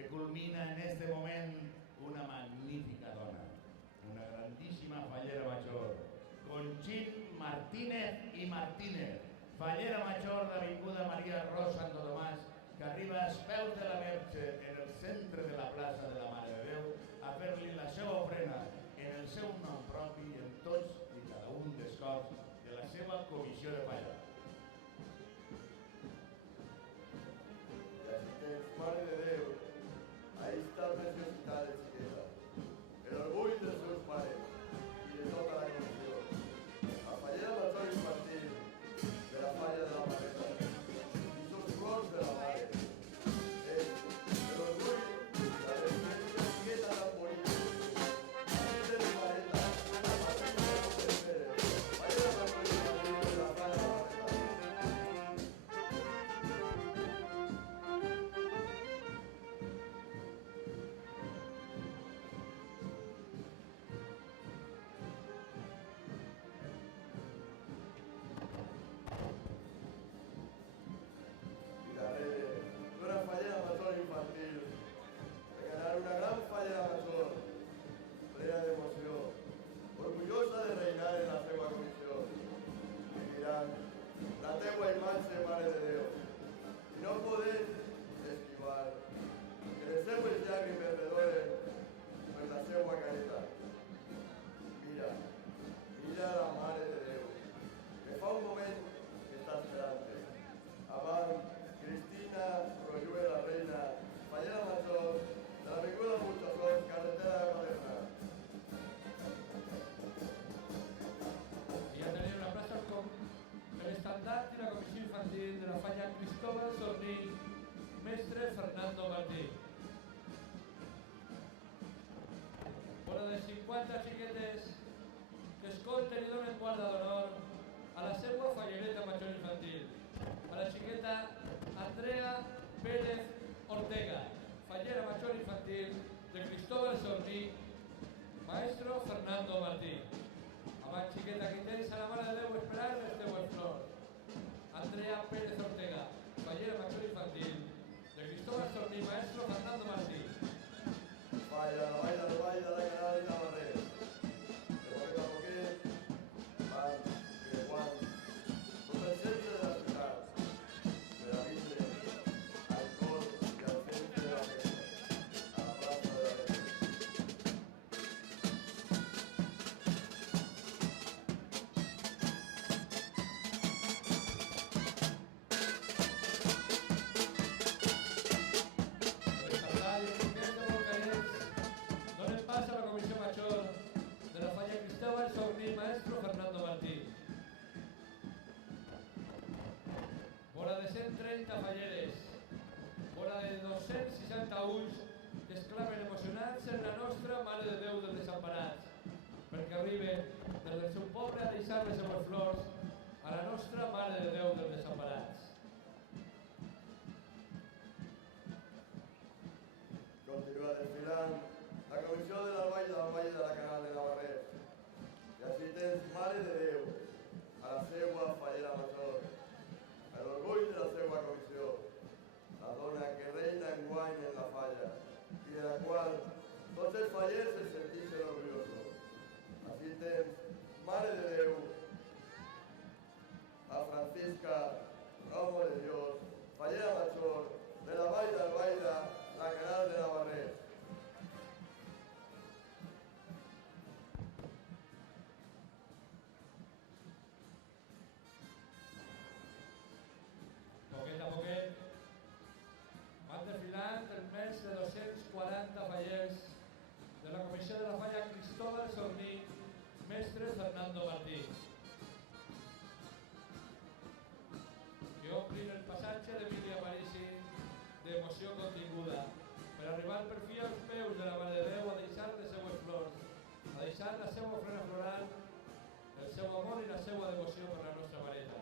que culmina en este moment una magnífica dona, una grandíssima fallera major, Conxit Martínez i Martínez, fallera major d'Avinguda Maria Ros Santo Tomàs, que arriba als peus de la Verge en el centre de la plaça de la Mare de Déu a fer-li la seva ofrena en el seu nom propi i en tots i cada un dels cops de la seva comissió de falla. I assistents, Mare de Déu, ahí està la preciositat de Chiqueta, l'orgull dels seus pares i de tota la comissió, la fallera major infantil de la falla de la Mareta i sus flors de la Mare. L'orgull de la Chiqueta tan bonita, de la Mareta, la Mareta de Pérez, fallera major infantil de la falla de la Mareta. Una fallera major infantil, de ganar una gran fallera major, plena d'emoció, orgullosa de reinar en la seva comissió. I diran, la teua imatge, Mare de Déu, i no podem esquivar que les seues llàgrimes redoren per la seua careta. Mira, mira la Mare de Déu, que fa un moment que està esperant-te. Avant, Cristina Rollue la Reina, fallera major de l'Avinguda Burxasot, carretera de Paterna. I ja tenim la plaça com l'estandard i la comissió infantil de la falla Cristóbal Sorní, mestre Fernando Martí. Fora de 50 xiquetes que escolten i donen guarda d'honor a la seva fallereta major infantil, a la xiqueta Andrea Pérez Ortega, fallera major infantil de Cristóbal Sorní, maestro Fernando Martí. Avant, xiqueta, que tens a la Mare de Déu esperar les teues flors. Andrea Pérez Ortega, fallera major infantil de Cristóbal Sorní, maestro Fernando Martí. Vaya, la baila de la Canal i la Barret. De poquet a poquet, van creuant tot el centre de la ciutat, per a vindre al cor i al centre de la festa, a la plaça de la Verge. Donen pas a la comissió major de la falla Cristóbal Sorní, maestro Fernando Martí. Vora de 130 falleres, vora de 260 ulls que es claven emocionats en la nostra Mare de Déu dels Desemparats, perquè arriben des del seu poble a deixar les seues flors a la nostra Mare de Déu dels Desemparats. Continua desfilant la comissió de la Vall de la Canal de la Barret. I així tens, Mare de Déu, a la seua fallera major, l'orgull de la seva comissió, la dona que reina enguany en la falla i de la qual tots els fallers es sentixen orgullosos. Així tens, Mare de Déu, a Francisca Romo de Dios, fallera major de la Vall d'Albaida, la Canal de la Barret. Poquet a poquet van desfilant el més de 240 fallers de la comissió de la falla Cristóbal Sorní, mestre Fernando Martí, que omplin el passatge d'Emília Parisi d'emoció continguda per arribar per fi als peus de la Mare de Déu a deixar les seues flors, a deixar la seva ofrena floral, el seu amor i la seva devoció per la nostra Mareta.